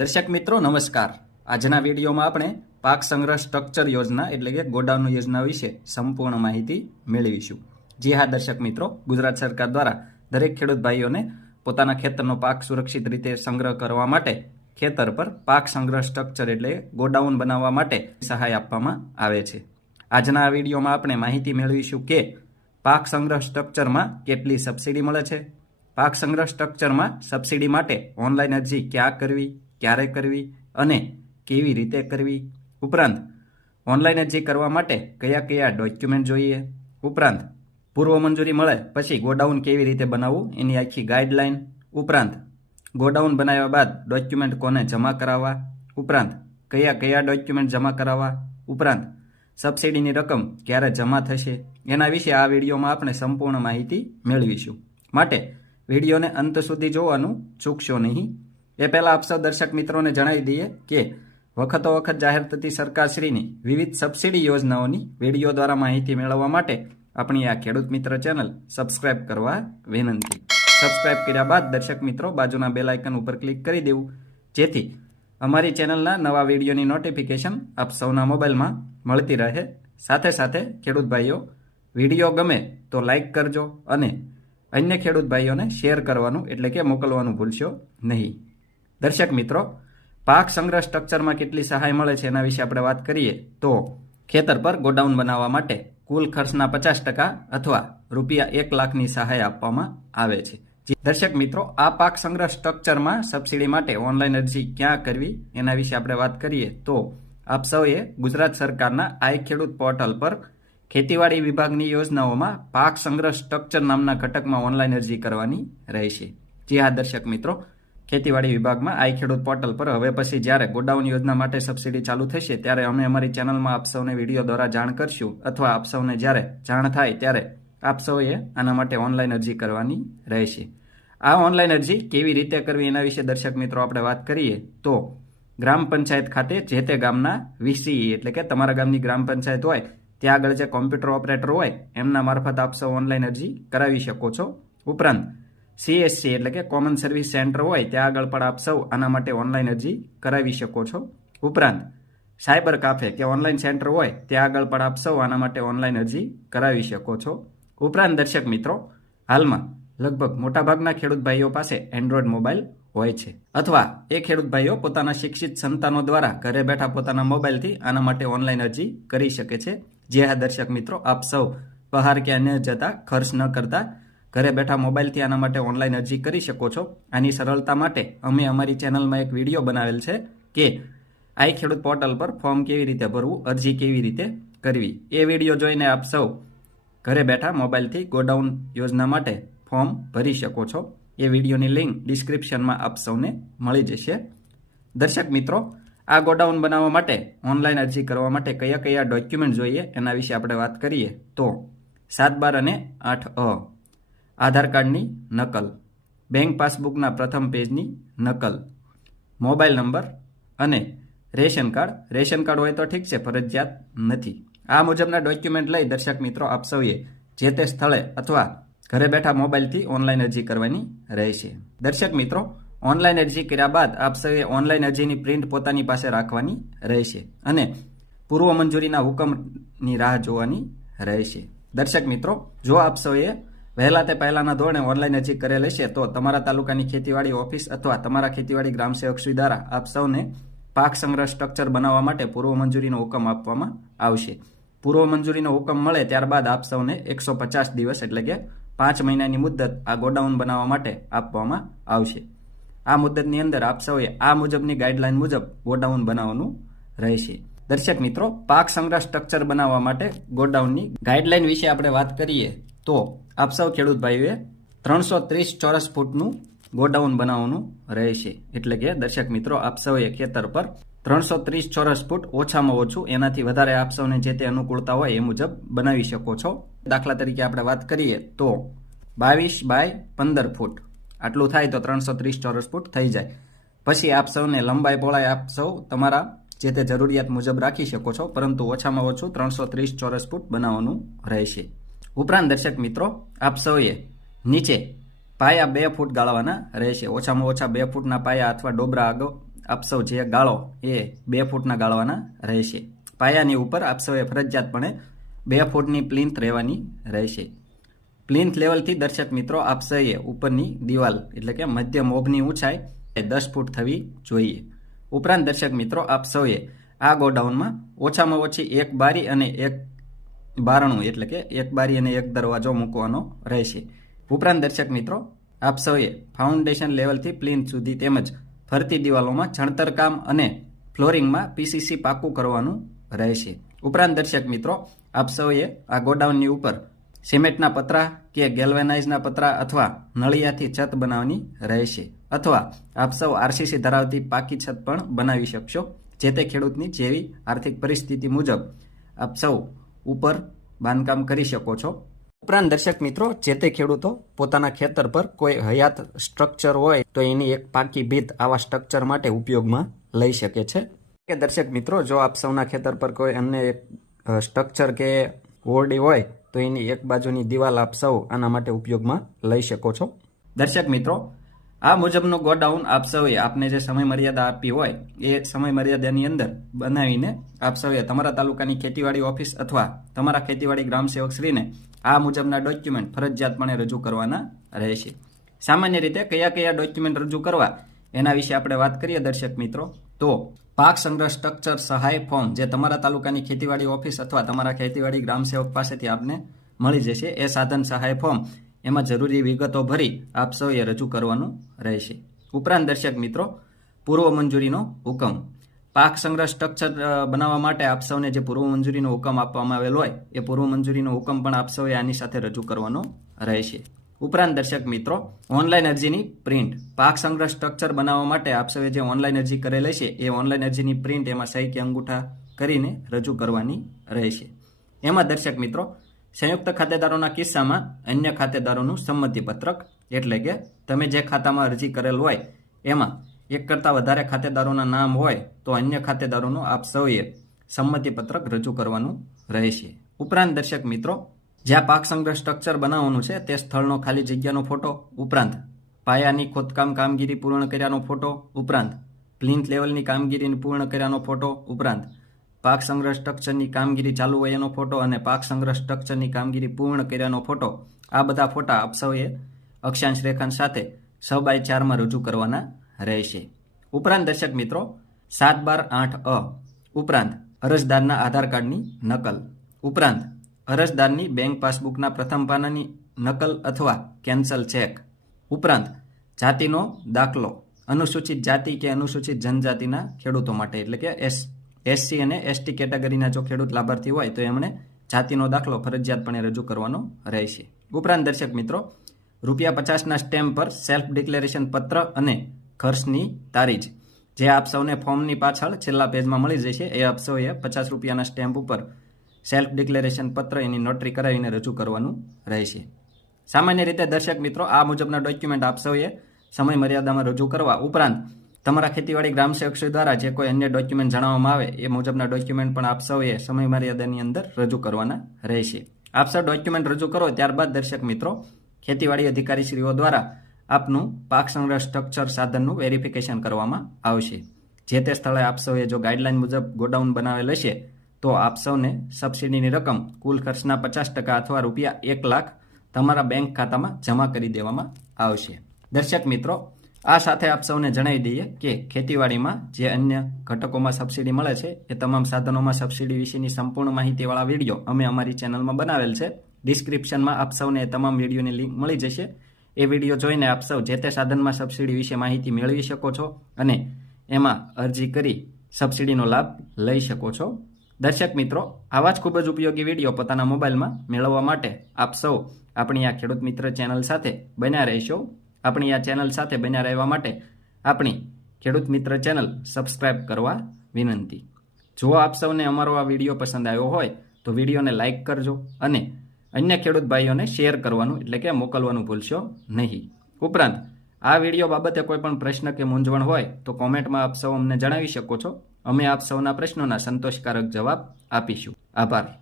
દર્શક મિત્રો, નમસ્કાર. આજના વિડીયોમાં આપણે પાક સંગ્રહ સ્ટ્રક્ચર યોજના એટલે કે ગોડાઉન યોજના વિશે સંપૂર્ણ માહિતી મેળવીશું. જી હા, દર્શક મિત્રો, ગુજરાત સરકાર દ્વારા દરેક ખેડૂત ભાઈઓને પોતાના ખેતરનો પાક સુરક્ષિત રીતે સંગ્રહ કરવા માટે ખેતર પર પાક સંગ્રહ સ્ટ્રક્ચર એટલે ગોડાઉન બનાવવા માટે સહાય આપવામાં આવે છે. આજના આ વિડીયોમાં આપણે માહિતી મેળવીશું કે પાક સંગ્રહ સ્ટ્રક્ચરમાં કેટલી સબસિડી મળે છે? પાક સંગ્રહ સ્ટ્રક્ચરમાં સબસિડી માટે ઓનલાઈન અરજી ક્યાં કરવી? ક્યારે કરવી અને કેવી રીતે કરવી? ઉપરાંત, ઓનલાઈન અરજી કરવા માટે કયા કયા ડોક્યુમેન્ટ જોઈએ? ઉપરાંત, પૂર્વ મંજૂરી મળે પછી ગોડાઉન કેવી રીતે બનાવવું એની આખી ગાઈડલાઈન. ઉપરાંત, ગોડાઉન બનાવ્યા બાદ ડોક્યુમેન્ટ કોને જમા કરાવવા? ઉપરાંત, કયા કયા ડોક્યુમેન્ટ જમા કરાવવા? ઉપરાંત, સબસિડીની રકમ ક્યારે જમા થશે? એના વિશે આ વિડીયોમાં આપણે સંપૂર્ણ માહિતી મેળવીશું. માટે, વિડીયોને અંત સુધી જોવાનું ચૂકશો નહીં. એ પહેલાં આપ દર્શક મિત્રોને જણાવી દઈએ કે વખતો વખત જાહેર થતી સરકારશ્રીની વિવિધ સબસિડી યોજનાઓની વીડિયો દ્વારા માહિતી મેળવવા માટે આપણી આ ખેડૂત મિત્ર ચેનલ સબસ્ક્રાઇબ કરવા વિનંતી. સબસ્ક્રાઇબ કર્યા બાદ દર્શક મિત્રો બાજુના બેલ આઇકન ઉપર ક્લિક કરી દેવું. જેથી અમારી ચેનલના નવા વિડીયોની નોટિફિકેશન આપ સૌના મોબાઈલમાં મળતી રહે. સાથે સાથે ખેડૂત ભાઈઓ, વીડિયો ગમે તો લાઇક કરજો અને અન્ય ખેડૂત ભાઈઓને શેર કરવાનું એટલે કે મોકલવાનું ભૂલશો નહીં. દર્શક મિત્રો, પાક સંગ્રહ સ્ટ્રક્ચરમાં કેટલી સહાય મળે છે એના વિશે આપણે વાત કરીએ, તો ખેતર પર ગોડાઉન બનાવવા માટે કુલ ખર્ચના પચાસ ટકા અથવા રૂપિયા એક લાખની સહાય આપવામાં આવે છે. દર્શક મિત્રો, આ પાક સંગ્રહ સ્ટ્રક્ચરમાં સબસિડી માટે ઓનલાઈન અરજી ક્યાં કરવી એના વિશે આપણે વાત કરીએ, તો આપ સૌએ ગુજરાત સરકારના આઈ ખેડૂત પોર્ટલ પર ખેતીવાડી વિભાગની યોજનાઓમાં પાક સંગ્રહ સ્ટ્રક્ચર નામના ઘટકમાં ઓનલાઈન અરજી કરવાની રહેશે. જી હા, દર્શક મિત્રો ખેતીવાડી વિભાગમાં આઈ ખેડૂત પોર્ટલ પર. હવે પછી જ્યારે ગોડાઉન યોજના માટે સબસિડી ચાલુ થશે, ત્યારે અમે અમારી ચેનલમાં આપ સૌને વીડિયો દ્વારા જાણ કરશું. અથવા આપ સૌને જ્યારે જાણ થાય, ત્યારે આપ સૌએ આના માટે ઓનલાઈન અરજી કરવાની રહેશે. આ ઓનલાઈન અરજી કેવી રીતે કરવી એના વિશે દર્શક મિત્રો આપણે વાત કરીએ, તો ગ્રામ પંચાયત ખાતે જે તે ગામના વીસીઈ એટલે કે તમારા ગામની ગ્રામ પંચાયત હોય, ત્યાં આગળ જે કોમ્પ્યુટર ઓપરેટર હોય, એમના મારફત આપ સૌ ઓનલાઈન અરજી કરાવી શકો છો ઉપરાંત સીએસસી એટલે કે કોમન સર્વિસ સેન્ટર હોય ત્યાં આગળ પણ આપ સૌ આના માટે ઓનલાઈન અરજી કરાવી શકો છો. ઉપરાંત સાયબર કાફે કે ઓનલાઈન સેન્ટર હોય ત્યાં આગળ પણ આપ સૌ આના માટે ઓનલાઈન અરજી કરાવી શકો છો. ઉપરાંત દર્શક મિત્રો, હાલમાં લગભગ મોટાભાગના ખેડૂત ભાઈઓ પાસે એન્ડ્રોઈડ મોબાઈલ હોય છે. અથવા એ ખેડૂત ભાઈઓ પોતાના શિક્ષિત સંતાનો દ્વારા ઘરે બેઠા પોતાના મોબાઈલથી આના માટે ઓનલાઈન અરજી કરી શકે છે. જે આ દર્શક મિત્રો આપ સૌ બહાર કે અન્ય જતા, ખર્ચ ન કરતા ઘરે બેઠા મોબાઈલથી આના માટે ઓનલાઈન અરજી કરી શકો છો. આની સરળતા માટે અમે અમારી ચેનલમાં એક વીડિયો બનાવેલ છે કે આઈ ખેડૂત પોર્ટલ પર ફોર્મ કેવી રીતે ભરવું, અરજી કેવી રીતે કરવી. એ વીડિયો જોઈને આપ સૌ ઘરે બેઠા મોબાઈલથી ગોડાઉન યોજના માટે ફોર્મ ભરી શકો છો. એ વિડીયોની લિંક ડિસ્ક્રિપ્શનમાં આપ સૌને મળી જશે. દર્શક મિત્રો, આ ગોડાઉન બનાવવા માટે ઓનલાઈન અરજી કરવા માટે કયા કયા ડોક્યુમેન્ટ જોઈએ એના વિશે આપણે વાત કરીએ તો સાત બાર અને આઠ અ. આધાર કાર્ડની નકલ, બેંક પાસબુકના પ્રથમ પેજની નકલ, મોબાઈલ નંબર અને રેશન કાર્ડ. રેશન કાર્ડ હોય તો ઠીક છે, ફરજિયાત નથી. આ મુજબના ડોક્યુમેન્ટ લઈ દર્શક મિત્રો આપ સૌએ જે તે સ્થળે અથવા ઘરે બેઠા મોબાઈલથી ઓનલાઈન અરજી કરવાની રહેશે. દર્શક મિત્રો, ઓનલાઈન અરજી કર્યા બાદ આપ સૌએ ઓનલાઈન અરજીની પ્રિન્ટ પોતાની પાસે રાખવાની રહેશે અને પૂર્વ મંજૂરીના હુકમની રાહ જોવાની રહેશે. દર્શક મિત્રો, જો આપ સૌએ વહેલા તે પહેલાના ધોરણે ઓનલાઈન અરજી કરેલ હશે, તો તમારા તાલુકાની ખેતીવાડી ઓફિસ અથવા તમારા ખેતીવાડી ગ્રામ સેવકશ્રી દ્વારા આપ સૌને પાક સંગ્રહ સ્ટ્રક્ચર બનાવવા માટે પૂર્વ મંજૂરીનો હુકમ આપવામાં આવશે. પૂર્વ મંજૂરીનો હુકમ મળે ત્યારબાદ આપ સૌને એકસો પચાસ દિવસ એટલે કે પાંચ મહિનાની મુદ્દત આ ગોડાઉન બનાવવા માટે આપવામાં આવશે. આ મુદ્દતની અંદર આપ સૌએ આ મુજબની ગાઈડલાઈન મુજબ ગોડાઉન બનાવવાનું રહેશે. દર્શક મિત્રો, પાક સંગ્રહ સ્ટ્રક્ચર બનાવવા માટે ગોડાઉનની ગાઈડલાઈન વિશે આપણે વાત કરીએ તો આપ સૌ ખેડૂત ભાઈઓએ ત્રણસો ત્રીસ ચોરસ ફૂટનું ગોડાઉન બનાવવાનું રહેશે. એટલે કે દર્શક મિત્રો, આપ સૌએ ખેતર પર ત્રણસો ત્રીસ ચોરસ ફૂટ ઓછામાં ઓછું એનાથી વધારે આપ સૌને જે તે અનુકૂળતા હોય એ મુજબ બનાવી શકો છો. દાખલા તરીકે આપણે વાત કરીએ તો બાવીસ બાય પંદર ફૂટ. આટલું થાય તો ત્રણસો ત્રીસ ચોરસ ફૂટ થઈ જાય. પછી આપ સૌને લંબાઈ પહોળાઈ આપ સૌ તમારા જે તે જરૂરિયાત મુજબ રાખી શકો છો, પરંતુ ઓછામાં ઓછું ત્રણસો ત્રીસ ચોરસ ફૂટ બનાવવાનું રહેશે. ઉપરાંત દર્શક મિત્રો, આપ સૌએ નીચે પાયા બે ફૂટ ગાળવાના રહેશે. ઓછામાં ઓછા બે ફૂટના પાયા અથવા ડોબરા આગળ આપ સૌ જે ગાળો એ બે ફૂટના ગાળવાના રહેશે. પાયાની ઉપર આપ સૌએ ફરજિયાતપણે બે ફૂટની પ્લિન્થ રહેવાની રહેશે. પ્લિન્થ લેવલથી દર્શક મિત્રો, આપ સૌએ ઉપરની દિવાલ એટલે કે મધ્ય મોભની ઊંચાઈ એ દસ ફૂટ થવી જોઈએ. ઉપરાંત દર્શક મિત્રો, આપ સૌએ આ ગોડાઉનમાં ઓછામાં ઓછી એક બારી અને એક બારણું એટલે કે એક બારી અને એક દરવાજો મૂકવાનો રહેશે. ઉપરાંત દર્શક મિત્રો, આપ સૌએ ફાઉન્ડેશન લેવલથી પ્લિન્થ સુધી તેમજ ફરતી દિવાલોમાં ચણતર કામ અને ફ્લોરિંગમાં પીસીસી પાકું કરવાનું રહેશે. ઉપરાંત દર્શક મિત્રો, આપ સૌએ આ ગોડાઉનની ઉપર સિમેન્ટના પતરા કે ગેલ્વેનાઇઝના પતરા અથવા નળિયાથી છત બનાવવાની રહેશે. અથવા આપ સૌ આરસીસી ધરાવતી પાકી છત પણ બનાવી શકશો, જે તે ખેડૂતની જેવી આર્થિક પરિસ્થિતિ મુજબ આપ સૌ ઉપર બાંધકામ કરી શકો છો. ઉપરાંત દર્શક મિત્રો, જે તે ખેડૂતો પોતાના ખેતર પર કોઈ હયાત સ્ટ્રક્ચર હોય તો એની એક પાકી ભીત આવા સ્ટ્રક્ચર માટે ઉપયોગમાં લઈ શકે છે. કે દર્શક મિત્રો, જો આપ સૌના ખેતર પર કોઈ અન્ય એક સ્ટ્રક્ચર કે ઓરડી હોય તો એની એક બાજુની દિવાલ આપ સૌ આના માટે ઉપયોગમાં લઈ શકો છો. દર્શક મિત્રો આ મુજબનું ગોડાઉન આપ સૌએ, આપને જે સમય મર્યાદા આપી હોય, એ સમય મર્યાદાની અંદર બનાવીને આપ સૌએ તમારા તાલુકાની ખેતીવાડી ઓફિસ અથવા તમારા ખેતીવાડી ગ્રામ સેવક શ્રીને આ મુજબના ડોક્યુમેન્ટ ફરજિયાતપણે રજૂ કરવાના રહેશે. સામાન્ય રીતે કયા કયા ડોક્યુમેન્ટ રજૂ કરવા, એના વિશે આપણે વાત કરીએ દર્શક મિત્રો. તો પાક સંગ્રહ સ્ટ્રક્ચર સહાય ફોર્મ જે તમારા તાલુકાની ખેતીવાડી ઓફિસ અથવા તમારા ખેતીવાડી ગ્રામ સેવક પાસેથી આપને મળી જશે, એ સાધન સહાય ફોર્મ એમાં જરૂરી વિગતો ભરી આપ સૌએ રજૂ કરવાનું રહેશે. ઉપરાંત દર્શક મિત્રો, પૂર્વ મંજૂરીનો હુકમ. પાક સંગ્રહ સ્ટ્રક્ચર બનાવવા માટે આપ સૌને જે પૂર્વ મંજૂરીનો હુકમ આપવામાં આવેલો હોય, એ પૂર્વ મંજૂરીનો હુકમ પણ આપ સૌએ આની સાથે રજૂ કરવાનો રહેશે. ઉપરાંત દર્શક મિત્રો, ઓનલાઈન અરજીની પ્રિન્ટ. પાક સંગ્રહ સ્ટ્રક્ચર બનાવવા માટે આપ સૌએ જે ઓનલાઈન અરજી કરેલી છે, એ ઓનલાઈન અરજીની પ્રિન્ટ એમાં સહી કે અંગૂઠા કરીને રજૂ કરવાની રહેશે. એમાં દર્શક મિત્રો સંયુક્ત ખાતેદારોના કિસ્સામાં અન્ય ખાતેદારોનું સંમતિપત્રક એટલે કે તમે જે ખાતામાં અરજી કરેલ હોય, એમાં એક કરતાં વધારે ખાતેદારોના નામ હોય, તો અન્ય ખાતેદારોનું આપ સૌએ સંમતિપત્રક રજૂ કરવાનું રહેશે. ઉપરાંત દર્શક મિત્રો, જ્યાં પાક સંગ્રહ સ્ટ્રક્ચર બનાવવાનું છે, તે સ્થળનો ખાલી જગ્યાનો ફોટો, ઉપરાંત પાયાની ખોદકામ કામગીરી પૂર્ણ કર્યાનો ફોટો, ઉપરાંત પ્લિન્થ લેવલની કામગીરીને પૂર્ણ કર્યાનો ફોટો, ઉપરાંત પાક સંગ્રહ સ્ટ્રક્ચરની કામગીરી ચાલુ હોય એનો ફોટો અને પાક સંગ્રહ સ્ટ્રક્ચરની કામગીરી પૂર્ણ કર્યાનો ફોટો આ બધા ફોટા આપ અક્ષાંશ રેખાંશ સાથે છ બાય ચારમાં રજૂ કરવાના રહેશે. ઉપરાંત દર્શક મિત્રો, સાત બાર આઠ અ. ઉપરાંત અરજદારના આધાર કાર્ડની નકલ. ઉપરાંત અરજદારની બેંક પાસબુકના પ્રથમ પાનાની નકલ અથવા કેન્સલ ચેક ઉપરાંત જાતિનો દાખલો. અનુસૂચિત જાતિ કે અનુસૂચિત જનજાતિના ખેડૂતો માટે, એટલે કે એસ એસસી અને એસટી કેટેગરીના જો ખેડૂત લાભાર્થી હોય તો એમણે જાતિનો દાખલો ફરજિયાતપણે રજૂ કરવાનો રહેશે. ઉપરાંત દર્શક મિત્રો, રૂપિયા પચાસના સ્ટેમ્પ પર સેલ્ફ ડિક્લેરેશન પત્ર અને ખર્ચની તારીખ જે આપ સૌને ફોર્મની પાછળ છેલ્લા પેજમાં મળી જશે. એ આપ સૌએ પચાસ રૂપિયાના સ્ટેમ્પ ઉપર સેલ્ફ ડિક્લેરેશન પત્ર એની નોટરી કરાવીને રજૂ કરવાનું રહેશે. સામાન્ય રીતે દર્શક મિત્રો, આ મુજબના ડોક્યુમેન્ટ આપ સૌએ સમય મર્યાદામાં રજૂ કરવા. ઉપરાંત તમારા ખેતીવાડી ગ્રામ સેવકશ્રી દ્વારા જે કોઈ અન્ય ડોક્યુમેન્ટ જણાવવામાં આવે, એ મુજબના ડોક્યુમેન્ટ પણ આપ સૌએ સમય મર્યાદાની અંદર રજૂ કરવાના રહેશે. આપ સૌ ડોક્યુમેન્ટ રજૂ કરો, ત્યારબાદ દર્શક મિત્રો, ખેતીવાડી અધિકારીશ્રીઓ દ્વારા આપનું પાક સંગ્રહ સ્ટ્રક્ચર સાધનનું વેરિફિકેશન કરવામાં આવશે. જે તે સ્થળે આપ સૌએ જો ગાઈડલાઇન મુજબ ગોડાઉન બનાવેલ હશે, તો આપ સૌને સબસિડીની રકમ કુલ ખર્ચના પચાસ ટકા અથવા રૂપિયા એક લાખ તમારા બેંક ખાતામાં જમા કરી દેવામાં આવશે. દર્શક મિત્રો આ સાથે આપ સૌને જણાવી દઈએ કે ખેતીવાડીમાં જે અન્ય ઘટકોમાં સબસિડી મળે છે, એ તમામ સાધનોમાં સબસિડી વિશેની સંપૂર્ણ માહિતીવાળા વીડિયો અમે અમારી ચેનલમાં બનાવેલ છે. ડિસ્ક્રિપ્શનમાં આપ સૌને તમામ વિડીયોની લિંક મળી જશે. એ વીડિયો જોઈને આપ સૌ જે તે સાધનમાં સબસિડી વિશે માહિતી મેળવી શકો છો અને એમાં અરજી કરી સબસિડીનો લાભ લઈ શકો છો. દર્શક મિત્રો, આવા જ ખૂબ જ ઉપયોગી વીડિયો પોતાના મોબાઈલમાં મેળવવા માટે આપ સૌ આપણી આ ખેડૂત મિત્ર ચેનલ સાથે બન્યા રહેશો. આપણી આ ચેનલ સાથે બન્યા રહેવા માટે આપણી ખેડૂત મિત્ર ચેનલ સબસ્ક્રાઇબ કરવા વિનંતી. જો આપ સૌને અમારો આ વીડિયો પસંદ આવ્યો હોય, તો વિડીયોને લાઇક કરજો અને અન્ય ખેડૂત ભાઈઓને શેર કરવાનું, એટલે કે મોકલવાનું ભૂલશો નહીં. ઉપરાંત, આ વીડિયો બાબતે કોઈ પણ પ્રશ્ન કે મૂંઝવણ હોય, તો કોમેન્ટમાં આપ સૌ અમને જણાવી શકો છો. અમે આપ સૌના પ્રશ્નોના સંતોષકારક જવાબ આપીશું. આભાર.